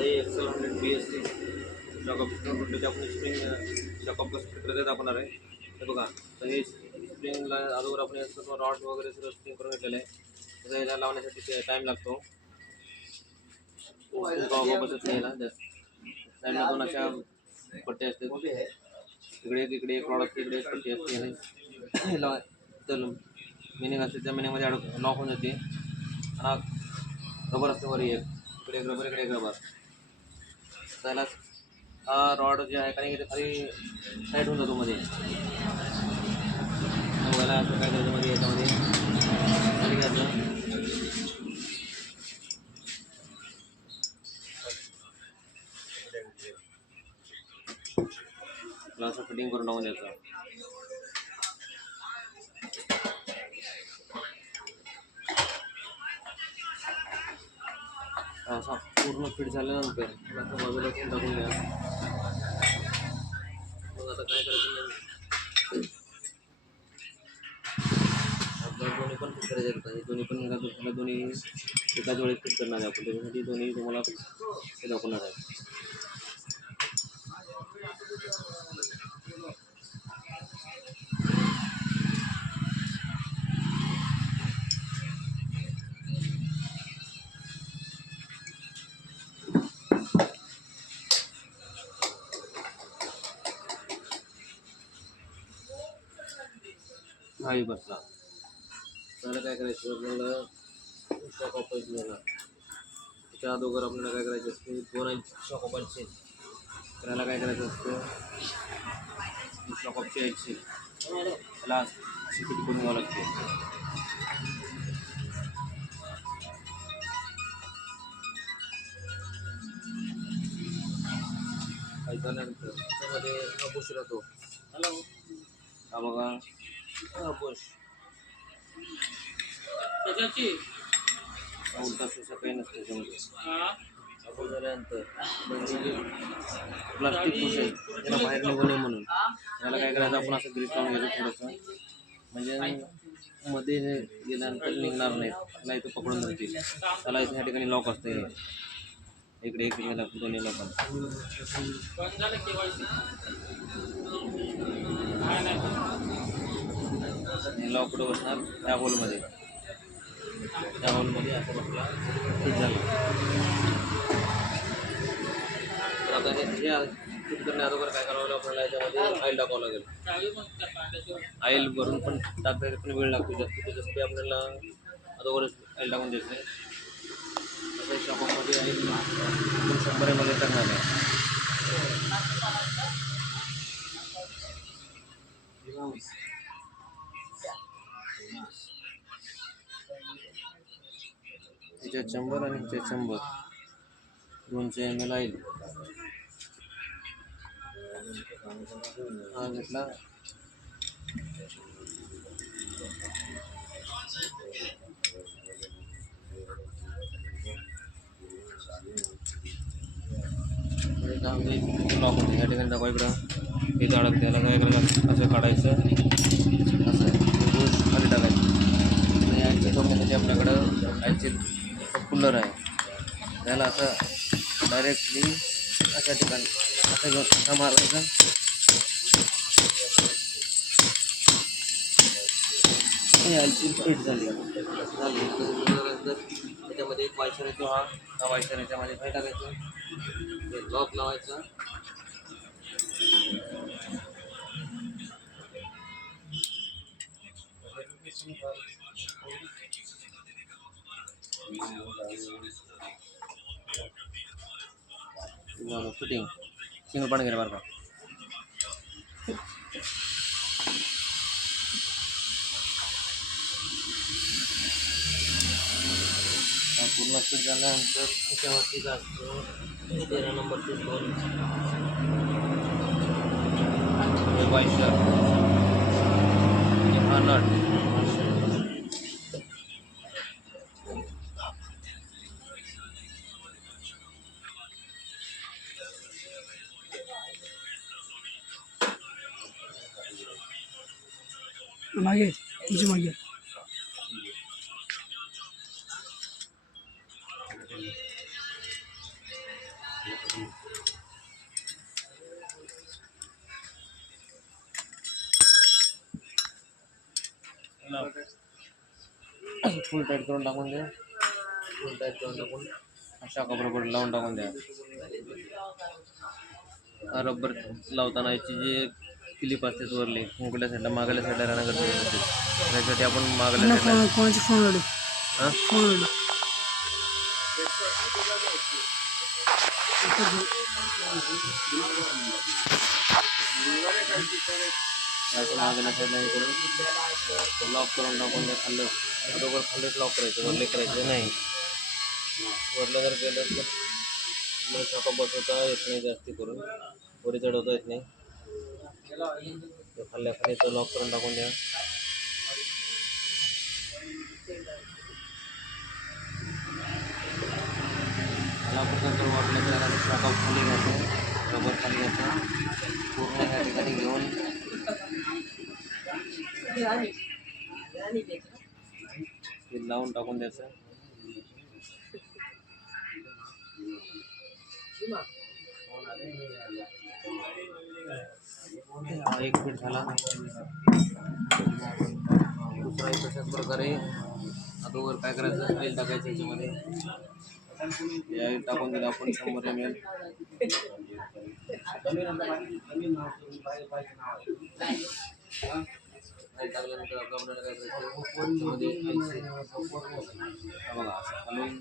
हे Excel 100 BSC shock up रोटेचे आपण spring shock up कसं फिट करता दाखवणार आहे. हे बघा, तर हे स्प्रिंगला अगोदर आपण सर्व रॉड वगैरे सर्व स्प्रिंग करून घेतलेलं आहे. तर याला लावण्यासाठी टाईम लागतो. बसत नाही याला जास्त. साईडला 2 अशा पट्ट्या असतात. इकडे एक रॉड असते, इकडे एक पट्टी असते. ह्याला तर मिनिंग असते, त्या मिनिंगमध्ये लॉक होऊन जाते. आणि रबर असते वर एक, इकडे एक रबर, इकडे एक रबर. त्याला हा रॉड जे आहे कारण इथे खाली टाईट होऊन जातो मध्ये. बघायला असं काय करायचं मध्ये याच्यामध्ये खाली घ्यायचं. असं फिटिंग करून टाकून द्यायचं. असा पूर्ण फिट झाल्यानंतर असं बाजूला टाकून द्या. मग आता काय करायचं, आपल्याला दोन्ही पण फिट करायचे आहेत. दोन्ही पण दोन्ही एकाच वेळेस फिट करणार आहे आपण. त्याच्यासाठी दोन्ही तुम्हाला ते दाखवणार आहे. हाही बसला. त्याला काय करायचं, आपल्याला शॉक ऑपायचं येणार. त्याच्या अगोदर आपल्याला काय करायचं असते, 2 इंच शॉक ऑपायचे. त्याला काय करायचं असतं, शॉक ऑफची यायची त्याला अशी फिट करून घ्यावं लागते. ऐकल्यानंतर त्याच्यामध्ये अपुश राहतो. हा बघा, अपुश उलटा सुसा काही नसतं त्याच्यामध्ये. अपुश झाल्यानंतर प्लास्टिक पुश आहे, त्याला बाहेर निघू नये म्हणून त्याला काय करायचं, आपण असं ग्रीप लावून घ्यायचं थोडंसं, म्हणजे मध्ये गेल्यानंतर निघणार नाही. त्याला इथं पकडून धरतील. त्याला इथे ह्या ठिकाणी लॉक असते. इकडे एक दोन्ही लॉक लॉक कुठं बसणार, त्या होलमध्ये. त्या होलमध्ये असं बसला फिट झालं. तर आता हे फिट करण्या अगोदर काय करावं लागेल, आपल्याला याच्यामध्ये ऑइल टाकावं लागेल. ऑइल भरून पण टाकायला पण वेळ लागतो जास्त. त्याच्यासाठी आपल्याला अगोदरच ऑइल टाकून द्यायचं आहे. असं शॉपमध्ये ऑइल 100 ml टाकणार आहे. त्याच्यात 100 आणि त्याच्यात 100 200 ml ऑइल हा घेतला. लॉक होते या ठिकाणी दाखवा. इकडं हे अडक, त्याला काय करायचं, असं काढायचं, असं गोष्ट खाली टाकायचं. आणि यायचे टोमॅटोचे आपल्याकडं यायचे कूलर आहे, त्याला असं डायरेक्टली अशा ठिकाणी असं घेऊन असा मारायचा. यायची फिट झाली. त्याच्यामध्ये एक वायसर येतो. हा वायसर याच्यामध्ये काय टाकायचं, लॉक लावायचा. फिटिंग सिंगल पाणी गेलं बरं का. पूर्ण फिट झाल्यानंतर त्याच्यावरती जास्त 13 नंबरचे दोन वायसर हा नट मागे तुझी मागे फुल टाईट करून टाकून द्या. फुल टाईट करून टाकून शाखा बरोबर लावून टाकून द्या. रबर लावताना याची जी क्लिप असते वरली मोकळ्या साईडला मागल्या साईडला राहणं गरजेचं असते. त्यासाठी आपण मागल्या त्यांना साईडला कोणाची फोन आले हां फोन आले असं मागल्या साईडला हे करून लॉक करून टाकून द्या. खाल्लं बरोबर खाल्लेच लॉक करायचं, वरले करायचं नाही. वरलं जर केलं तर आपल्याला शाखा बसवता येत नाही, जास्ती करून वरी चढवता येत नाही. खाल्ल्या खाली तो लॉक करून टाकून द्या. मला आपण जर वाटलं तर शाखा खाली घ्यायचं, रबर खाली घ्यायचं, पूर्ण ह्या ठिकाणी घेऊन ते लावून टाकून द्यायचं. हा एक फिट झाला. दुसराही तशाच प्रकारे अगोदर काय करायचं, ऑइल टाकायचं याच्यामध्ये. ऑइल टाकून दिलं आपण 100 ml. ऑइल टाकल्यानंतर आपल्याला काय करायचं, त्याच्यामध्ये बघा असं खालून